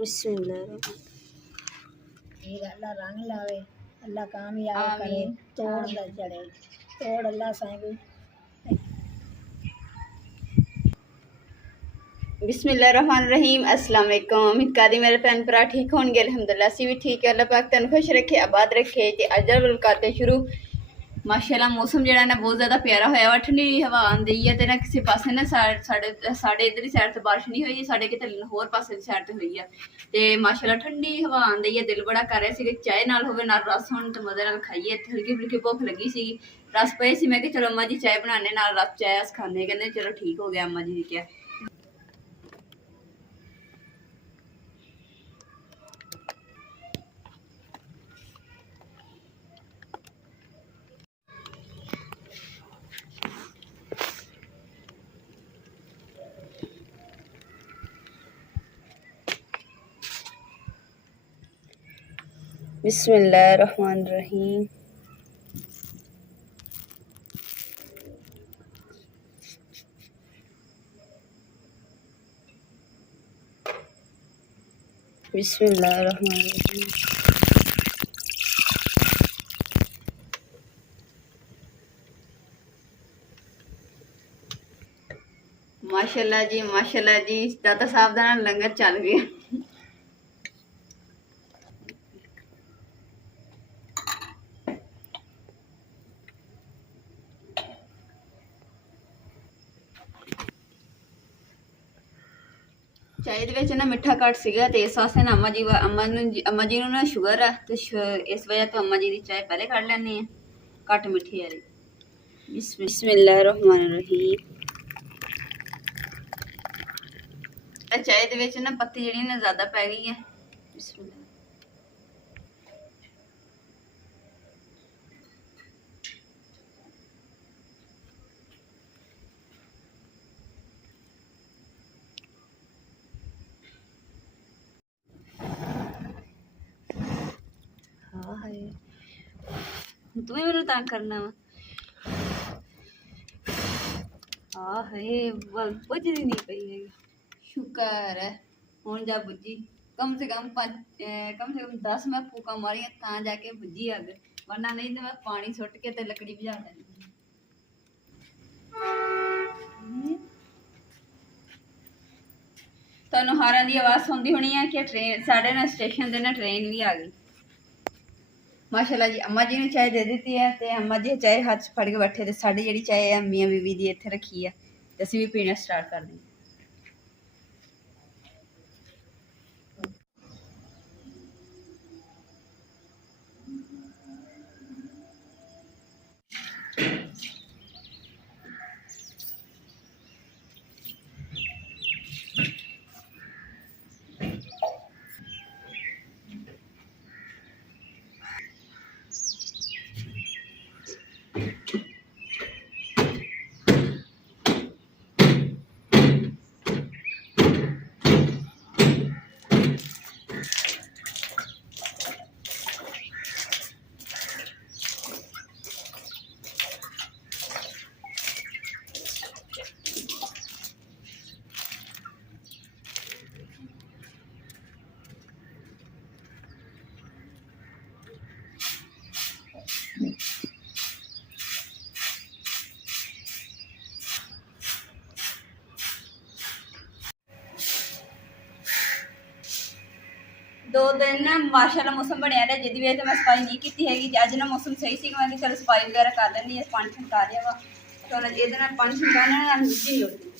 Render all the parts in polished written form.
बिस्मिल्लाह। अल्लाह रंग लावे, अल्लाह कामयाब करे, तोड़ न चढ़े, तोड़ अल्लाह साईं बिस्मिल्लाहिर्रहमानिर्रहीम। अस्सलाम वालेकुम। उम्मीद करदी मेरे भैन भरा ठीक होंगे। अल्हम्दुलिल्लाह असी भी ठीक है। अल्लाह पाक तन खुश रखे, आबाद रखे। ते अज दा करते शुरू। माशाअल्लाह मौसम जेड़ा ना बहुत ज़्यादा प्यारा होया वा, ठंडी हवा आंदी है ते ना किसी पासे ना साढ़े इधर ही साइड ते बारिश नहीं हुई, साढ़े किते होर पासे दी साइड ते हुई है। ते माशाअल्लाह ठंडी हवा आंदी है, दिल बड़ा कर रहा सी कि चाय नाल होवे नाल रस होण ते मजे नाल खाइए। हल्की फुल्की भुख लगी सी, रस पे सी। मैं कि चलो अम्मा जी चाय बनाने नाल रस चाय अस खाने, कहंदे चलो ठीक हो गया अम्मा जी ने कहा। बिस्मिल्लाहिर्रहमानिर्रहीम। बिस्मिल्लाहिर्रहमानिर्रहीम। माशाल्लाह जी, माशाल्लाह जी, दाता साहब दा लंगर चल गया। चाय दे विच ना मिठा घट सीगा ते इस वास्ते ना अम्मा जी नूं ना शुगर है ते इस वजह तो अम्मा जी दी चाय पहले कढ़ लैंदे आ घट मिठी वाली। बिस्मिल्लाहिर्रहमानिर्रहीम। चाय दे विच ना पत्ती जेहड़ी ना ज़्यादा पै गई है। बिस्मिल्लाह। हाँ है तू भी मैनू तंग करना वा। हाँ है बल बुझदी नहीं पई है। शुक्र है हुण जा बुझी। कम से कम 10 मैं फूका मारिया तां जाके बुझी अग, वरना नहीं तो मैं पानी सुट के ते लकड़ी बुझा देनी। तुहानू हारां दी आवाज़ सुनदी होनी है कि ट्रेन साढ़े ना स्टेशन ते ना ट्रेन भी आ गई। माशाल्लाह जी अम्मा जी ने चाय दे दी है ते अम्मा जी चाय हाथ च फड़ के बैठे ते साड़ी जेहड़ी चाय है मियाँ बीवी दी इत्थे रखी है ते असीं भी पीना स्टार्ट कर दी। दो दिन ना माशाल्लाह मौसम बनया रहा, जिहदी वजह से मैं सफाई नहीं की हैगी। अज ना मौसम सही सी, मैं चलो सफाई वगैरह कर लैनी है। पानी छनका दिया वा तो ये पानी छनकाने ना मिट्टी होती।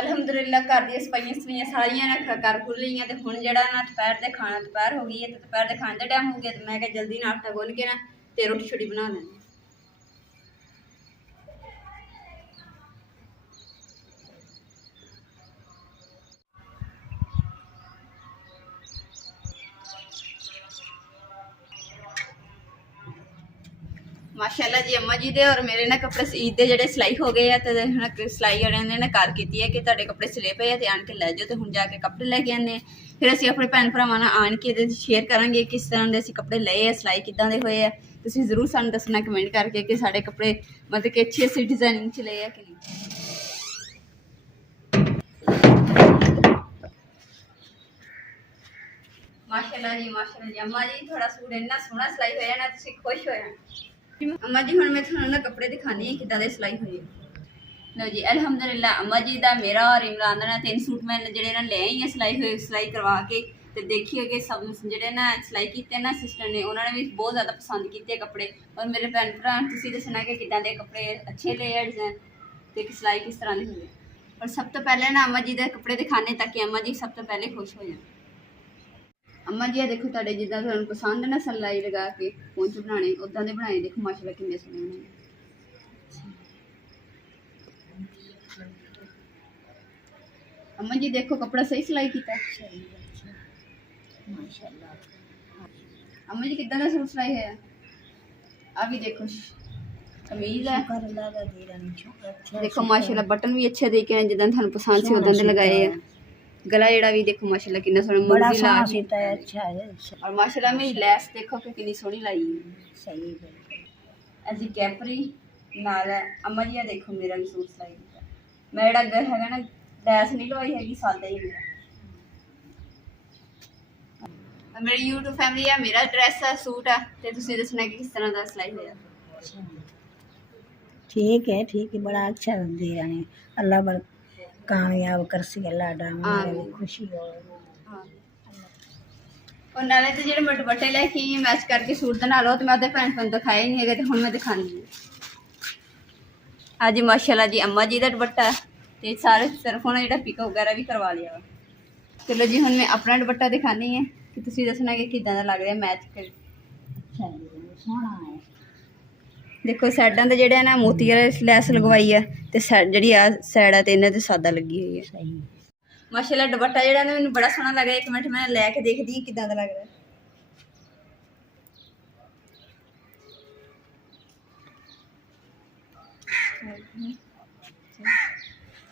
अलहमदुलिल्लाह घर दी सफाइयां सफाइयां सारियां ना कर खुल लीआं ते हुण जेहड़ा ना दोपहर दे खाना दोपहर हो गई है ते दोपहर दे खाने का टाइम हो गया, तो मैं क्या जल्दी ना आटा गुन के ना ते रोटी छोटी बना लैनी। माशाल्लाह जी अम्मा जी दे और मेरे ना कपड़े ईद के जेडे सिलाई हो गए हैं तो सिलाई वाले ने कार की है कि तुहाडे कपड़े सिले पे है तो आन के लै जाओ। तो हुण जाके कपड़े लैके आने, फिर असीं अपने भैन भरावां नाल आन के शेयर करांगे किस तरह के असीं कपड़े लए है, सिलाई किदां दे होए है। तुसीं जरूर सानूं दसना कमेंट करके कि साडे कपड़े मतलब कि अच्छी डिजाइनिंग च लए है कि नहीं। ਮਾਸ਼ਾਅੱਲਾ ਜੀ ਅੰਮਾ ਜੀ ਤੁਹਾਡਾ ਸੂਟ ਇੰਨਾ ਸੋਹਣਾ ਸਿਲਾਈ ਹੋਇਆ ਨਾ ਤੁਸੀਂ ਖੁਸ਼ ਹੋ ਜਾਣਾ। ਅੰਮਾ ਜੀ ਹੁਣ ਮੈਂ ਤੁਹਾਨੂੰ ਨਾ ਕੱਪੜੇ ਦਿਖਾਣੀ ਹੈ ਕਿੱਦਾਂ ਦੇ ਸਿਲਾਈ ਹੋਏ। ਲਓ ਜੀ ਅਲਹਮਦੁਲਿਲਾ ਅੰਮਾ ਜੀ ਦਾ ਮੇਰਾ ਔਰ ਇਮਰਾਨ ਦਾ 3 ਸੂਟ ਮੈਂ ਜਿਹੜੇ ਨਾ ਲੈ ਆਈ ਹਾਂ ਸਿਲਾਈ ਹੋਏ, ਸਿਲਾਈ ਕਰਵਾ ਕੇ ਤੇ ਦੇਖੀਏ ਕਿ ਸਭ ਜਿਹੜੇ ਨਾ ਸਿਲਾਈ ਕੀਤੇ ਨਾ ਸਿਸਟਰ ਨੇ ਉਹਨਾਂ ਨੇ ਵੀ ਬਹੁਤ ਜ਼ਿਆਦਾ ਪਸੰਦ ਕੀਤੇ ਕੱਪੜੇ। ਔਰ ਮੇਰੇ ਭੈਣ ਭਰਾ ਤੁਸੀਂ ਦੱਸਣਾ ਕਿ ਕਿੱਦਾਂ ਦੇ ਕੱਪੜੇ ਅੱਛੇ ਲਏ ਆ ਡਿਜ਼ਾਈਨ ਤੇ ਸਿਲਾਈ ਕਿਸ ਤਰ੍ਹਾਂ ਦੀ ਹੋਈ। ਔਰ ਸਭ ਤੋਂ ਪਹਿਲੇ ਨਾ ਅੰਮਾ ਜੀ ਦੇ ਕੱਪੜੇ ਦਿਖਾਣੇ ਤਾਂ ਕਿ ਅੰਮਾ ਜੀ ਸਭ ਤੋਂ ਪਹਿਲੇ ਖੁਸ਼ ਹੋ ਜਾਣ। ਅੰਮਾ ਜੀ ਆ ਦੇਖੋ ਤੁਹਾਡੇ ਜਿੱਦਾਂ ਤੁਹਾਨੂੰ ਪਸੰਦ ਨਾ ਸਿਲਾਈ ਲਗਾ ਕੇ ਪਹੁੰਚ ਬਣਾਉਣੇ ਉਦਾਂ ਦੇ ਬਣਾਏ। ਦੇਖੋ ਮਾਸ਼ਾਅੱਲਾ ਕਿੰਨੇ ਸੋਹਣੇ ਬਣਾਏ। अम्मा जी देखो कपड़ा सही सिलाई किया माशाल्लाह। अम्मा जी कितना सूट सिलाई है अभी देखो कमीज है देखो माशाल्लाह बटन भी अच्छे देखे हैं जिदा थानू पसंद से उदां दे लगाए हैं। गला जेड़ा भी देखो माशाल्लाह कितना सोहना मुर्गी ला के अच्छा है। और माशाल्लाह मेरी लैस देखो कि कितनी सोहनी लाई है सही है। अजी कैपरी नाल अम्मा जी देखो मेरा भी सूट सिलाई किया मैं जेड़ा घर हैगा ना लैस नहीं लवाई हैगी सादा ही मेरा। मेरी यूट्यूब फैमिली है मेरा ड्रेस है सूट है ते तुसीं दसना कि किस तरह दा सिलाई होया। ठीक है बड़ा अच्छा दे रहे हैं अल्लाह बर कामयाब कर सी अल्लाह डामा खुशी हो। और नाले ते जेहड़े मैं दुपट्टे लेके आई मैच करके सूट दे नाल ते मैं ओदे भैन भैन दिखाए नहीं है ते हुण मैं दिखानी है। हाँ जी माशाल्लाह जी अम्मा जी दा दुपट्टा ते सारे सिर्फ उन्हें जो पिक वगैरह भी करवा लिया वा। चलो जी हुण मैं अपना दुपट्टा दिखानी है कि तुसीं दसना कि किदां दा लग रहा मैच कर। देखो साइडां ते जेहड़े ना मोती वाली लैस लगवाई है ते जिहड़ी आ साइड है ते इन्हां ते सादा लगी हुई है। माशाल्लाह दुपट्टा जेहड़ा ना मैनूं बड़ा सोहना लग रहा है। एक मिनट मैं लैके देखदी किदां दा लग रहा है।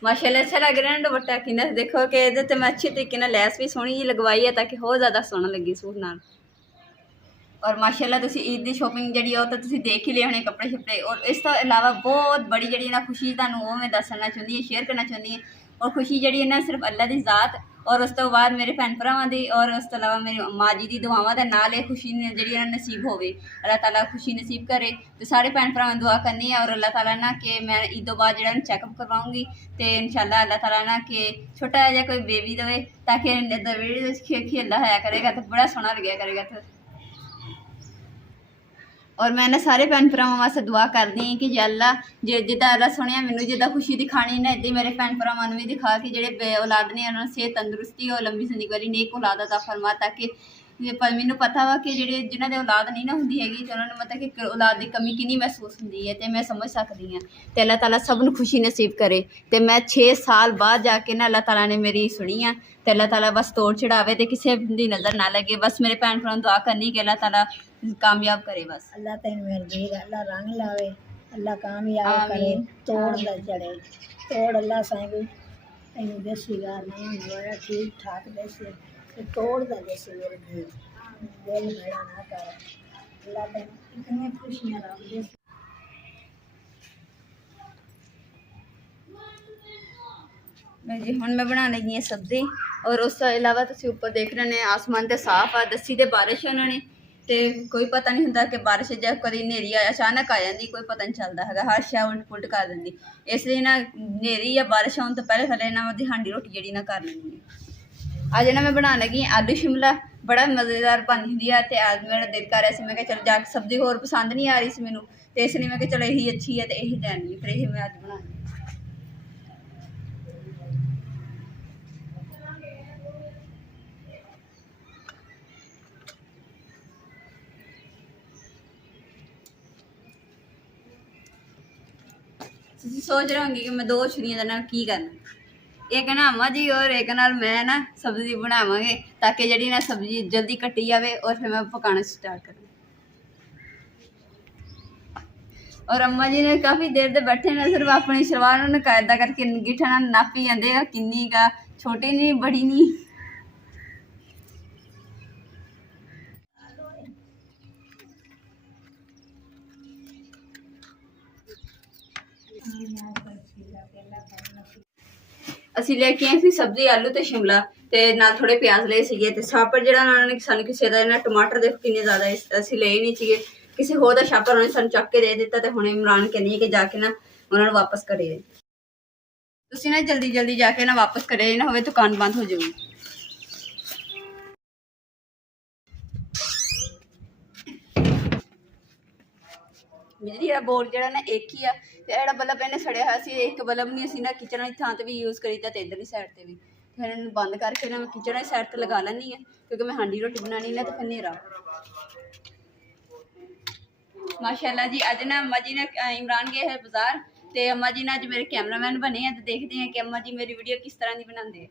माशाल्लाह अच्छा लग रहा है दुपट्टा किन्ना देखो कि ये मैं अच्छे तरीके नाल लैस भी सोहनी जी लगवाई है ताकि होर ज़्यादा सोहना लगे सूट नाल। और माशाल्लाह तुसीं ईद की शॉपिंग जी तो तुसीं देख ही ले होने कपड़े शपड़े। और इस तो इलावा बहुत बड़ी जी ना खुशी तुहानूं वो मैं दसना चाहती हूँ शेयर करना चाहती हूँ। और खुशी जी ना सिर्फ अल्लाह की ज़ात और उस तो बाद मेरे भैन भरावां दी और उस तो इलावा मेरी माँ जी की दुआवां दे नाल ये खुशी जी नसीब होवे। अल्लाह ताला खुशी नसीब करे तो सारे भैन भरावां दुआ करनी है। और अल्लाह ताला ना कि मैं ईद तो बाद जो चैकअप करवाऊँगी तो इंशाल्लाह अल्लाह ताला ना कि छोटा जहा कोई बेबी देवे ताकि बेबी खेलता होया करेगा तो बड़ा सोहना लग्या करेगा। तो और मैं ना सारे भैन भरावां वास्ते दुआ करदी हाँ कि अल्लाह जिद्दां अल्लाह सुनिया मैनूं जिद्दां खुशी दिखानी ना इद्दां मेरे भैन भरावां नूं भी दिखा कि जेह्ड़े औलाद ने उन्हां नूं सेहत तंदुरुस्ती और लंबी जिंदगी वाली नेक औलाद अता फरमा ताकि मैनूं पता वा कि जेह्ड़े जिन्हां दे औलाद नहीं ना हुंदी हैगी ते उन्हां नूं मतलब कि औलाद की कमी किन्नी महसूस हुंदी है तो मैं समझ सकदी हाँ। तो अल्लाह ताला सब नूं खुशी नसीब करे। तो मैं 6 साल बाद जाके ना अल्लाह ताला ने मेरी सुनी है तो अल्लाह ताला बस तोड़ चढ़ावे तो किसी की नज़र ना लगे। बस मेरे भैन भरावां दुआ करनी कि अल्लाह ताला कामयाब करे। बस अल्लाह तेन मेहरबानी अल्लाह रंग लावे अल्लाह कामयाब करे तोड़ न चढ़े तोड़ अल्लाह साईं तेन देसी गार नहीं होया ठीक ठाक देसी तोड़ दा देसी मेरे दिल मेरा ना कर अल्लाह तेन इतनी खुशियां रख दे। जी हुण मैं बना लगी है सब्जी और उस तो इलावा तुसीं उपर देख रहे हैं आसमान तो साफ आ दसी तो बारिश उन्होंने तो कोई पता नहीं होंदा कि बारिश जब कभी नेरी अचानक आ जाती कोई पता नहीं चलता है हर शै उल्ट पुलट कर देंदी। इसलिए ना नेरी या बारिश आने तो पहले थले ना मैं हांडी रोटी जी ना कर लैनी है। अज ना मैं बना लगी आलू शिमला बड़ा मज़ेदार बन होंगी है तो आज मेरा दिल कर रहा मैं चलो जाके सब्जी होर पसंद नहीं आ रही मैनू तो इसलिए मैं चलो यही अच्छी है तो यही लैनी फिर यही मैं अज बना। सोच रहे होंगे कि मैं 2 छुरियां नाल की करना एक ना अम्मा जी और एक नाल मैं ना सब्जी बनावांगे ताकि जी ना सब्जी जल्दी कट्टी जाए और फिर मैं पकाना स्टार्ट करूँ। और अम्मा जी ने काफ़ी देर से बैठे ना सिर्फ अपनी शलवार कायदा करके गिठा ना नापी जाते किन्नी का छोटी नहीं बड़ी नहीं। ਅਸੀਂ ਲੈ ਕੇ ਆਏ ਸੀ ਸਬਜ਼ੀ ਆਲੂ ਤੇ ਸ਼ਿਮਲਾ ਤੇ ਨਾਲ ਥੋੜੇ ਪਿਆਜ਼ ਲਏ ਸੀਗੇ ਤੇ ਸ਼ਾਪਰ ਜਿਹੜਾ ਉਹਨਾਂ ਨੇ ਸਾਨੂੰ ਕਿਸੇ ਦਾ ਇਹਨਾਂ ਟਮਾਟਰ ਦੇਖੋ ਕਿੰਨੇ ਜ਼ਿਆਦਾ ਅਸੀਂ ਲਏ ਨਹੀਂ ਸੀਗੇ, ਕਿਸੇ ਹੋਰ ਦਾ ਸ਼ਾਪਰ ਉਹਨੇ ਸਾਨੂੰ ਚੱਕ ਕੇ ਦੇ ਦਿੱਤਾ ਤੇ ਹੁਣ ਇਮਰਾਨ ਕਹਿੰਦੀ ਹੈ ਕਿ ਜਾ ਕੇ ਨਾ ਉਹਨਾਂ ਨੂੰ ਵਾਪਸ ਕਰੇ। ਤੁਸੀਂ ਨਾ ਜਲਦੀ ਜਲਦੀ ਜਾ ਕੇ ਨਾ ਵਾਪਸ ਕਰੇ ਨਾ ਹੋਵੇ ਦੁਕਾਨ ਬੰਦ ਹੋ ਜਾਊਗੀ। ਬਿਜਲੀ ਦਾ ਬੋਰਡ ਜਿਹੜਾ ਨਾ ਇੱਕ ਹੀ ਆ ਤੇ ਜਿਹੜਾ ਬਲਬ ਇਹਨੇ ਸੜਿਆ ਹੋਇਆ ਸੀ, ਇੱਕ ਬਲਬ ਨਹੀਂ ਅਸੀਂ ਨਾ ਕਿਚਨ ਵਾਲੀ ਥਾਂ ਤੇ ਵੀ ਯੂਜ਼ ਕਰੀਦਾ ਤੇ ਇੱਧਰਲੀ ਸਾਈਡ ਤੇ ਵੀ। ਫਿਰ ਇਹਨੂੰ ਬੰਦ ਕਰਕੇ ਨਾ ਮੈਂ ਕਿਚਨ ਵਾਲੀ ਸਾਈਡ ਤੇ ਲਗਾ ਲੈਂਦੀ ਆ ਕਿਉਂਕਿ ਮੈਂ ਹਾਂਡੀ ਰੋਟੀ ਬਣਾਉਣੀ ਨਾ ਤੇ ਫਿਰ ਹਨੇਰਾ। ਮਾਸ਼ਾਅੱਲਾ ਜੀ ਅੱਜ ਨਾ ਅੰਮਾ ਜੀ ਨੇ ਇਮਰਾਨ ਗਏ ਹੈ ਬਾਜ਼ਾਰ ਤੇ ਅੰਮਾ ਜੀ ਨੇ ਅੱਜ ਮੇਰੇ ਕੈਮਰਾਮੈਨ ਬਣੇ ਆ ਤੇ ਦੇਖਦੇ ਆ ਕਿ ਅੰਮਾ ਜੀ ਮੇਰੀ ਵੀਡੀਓ ਕਿਸ ਤਰ੍ਹਾਂ ਦੀ ਬਣਾਉਂਦੇ ਆ।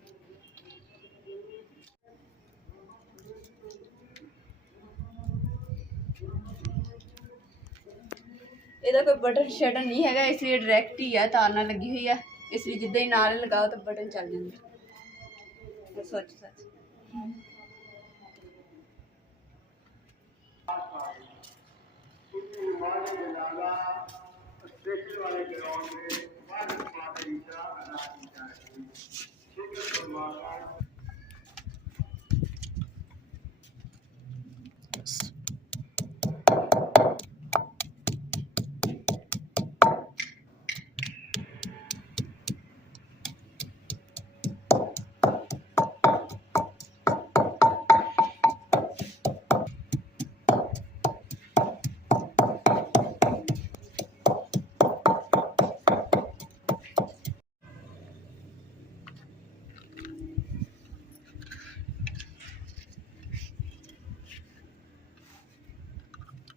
ਇਹਦਾ ਕੋਈ ਬਟਨ ਸ਼ਟਨ ਨਹੀਂ ਹੈਗਾ, ਇਸ ਲਈ ਡਾਇਰੈਕਟ ਹੀ ਆ, ਤਾਰ ਨਾਲ ਲੱਗੀ ਹੋਈ ਆ, ਇਸ ਲਈ ਜਿੱਦਾਂ ਹੀ ਨਾਲ ਲਗਾਓ ਤਾਂ ਬਟਨ ਚੱਲ ਜਾਂਦਾ। ਸੱਚ ਸੱਚ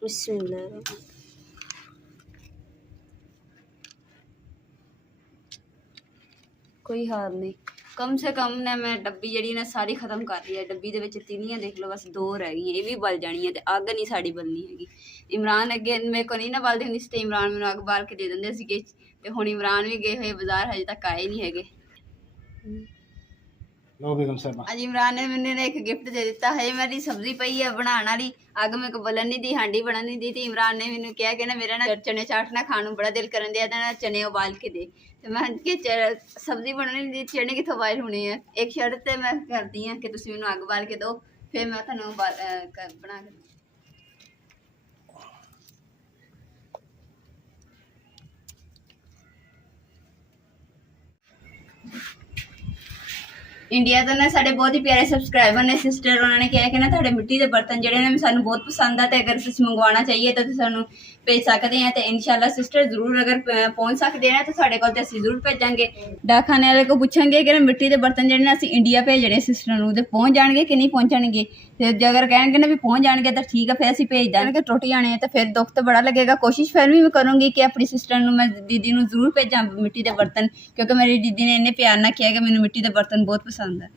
बिस्मिल्लाह। कोई हाल नहीं, कम से कम ने मैं डब्बी जी ने सारी खत्म कर ली है। डब्बी दे विच तीनियां देख लो बस 2 रह गई, ये भी बल जानी है, अग नहीं साड़ी बलनी हैगी। इमरान अगे मेरे को नहीं ना बलती हुंदी सी, इमरान मैनूं अग बाल के दे दिंदे सीगे ते हुण इमरान भी गए हुए बाजार, हजे तक आए नहीं हैगे। अज इमरान ने मैंने एक गिफ्ट दे दिता है, मेरी सब्जी पई है बनाने वाली, अग मेरे को बलन नहीं दी, हांडी बनन नहीं दी थी। इमरान ने मैंने कहा कि ना मेरा ना चने चाट ना खाने बड़ा दिल करन दिया, ना चने उबाल के दे। तो मैं सब्जी बनने नहीं दी, चने कितों उबाल होने हैं। एक शर्त ते मैं करती हाँ कि तुसीं मैनूं अग बाल के दो, फिर मैं तुहानूं बना के। इंडिया तो ना साढ़े बहुत ही प्यारे सबसक्राइबर ने सिस्टर, उन्होंने कहा कि ना तुहाडे मिट्टी के बर्तन जिहड़े ने सानूं बहुत पसंद आ, ते अगर तुसीं मंगवाना चाहिए तो सानूं भेज सकते हैं। तो इंशाल्लाह सिस्टर जरूर अगर पहुँच सकते हैं तो साढ़े कोल ते असीं जरूर भेजांगे। डाकखाने वाले को पूछांगे कि मिट्टी के बर्तन जिहड़े ने असीं इंडिया भेजने सिस्टर नूं, ते पहुँच जाणगे कि नहीं पहुँचणगे। ते जे अगर कहणगे ना भी पहुँच जाणगे तो ठीक है, फिर असीं भेज देंगे। टुट जाने हैं तो फिर दुख तो बड़ा लगेगा। कोशिश फिर भी मैं करूँगी कि अपनी सिस्टर नूं मैं दीदी नूं जरूर भेजां मिट्टी के बर्तन, क्योंकि मेरी दीदी ने इन्ने प्यार नाल कहा कि मैनूं मिट्टी के बर्तन बहुत पसंद है।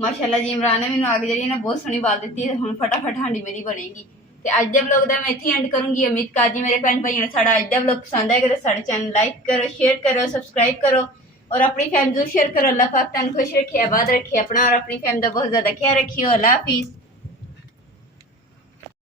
माशाअल्लाह जी इमरान ने मैनूं अग जी ना बहुत सोहनी बाल दी है, हुण फटाफट हांडी मेरी बनेगी। तो अज के व्लॉग का मैं इत्थे एंड करूँगी। उम्मीद करदी मेरे भैन भाइयों ने साडा अज का व्लॉग पसंद आएगा तो साडे चैनल लाइक करो, शेयर करो, सबसक्राइब करो और अपनी फैमिली जरूर शेयर करो। अल्लाह पाक तुहानूं खुश रखे, आबाद रखे, अपना और अपनी फैमिली का बहुत ज़्यादा ख्याल रखियो। अल्लाह हाफिज़।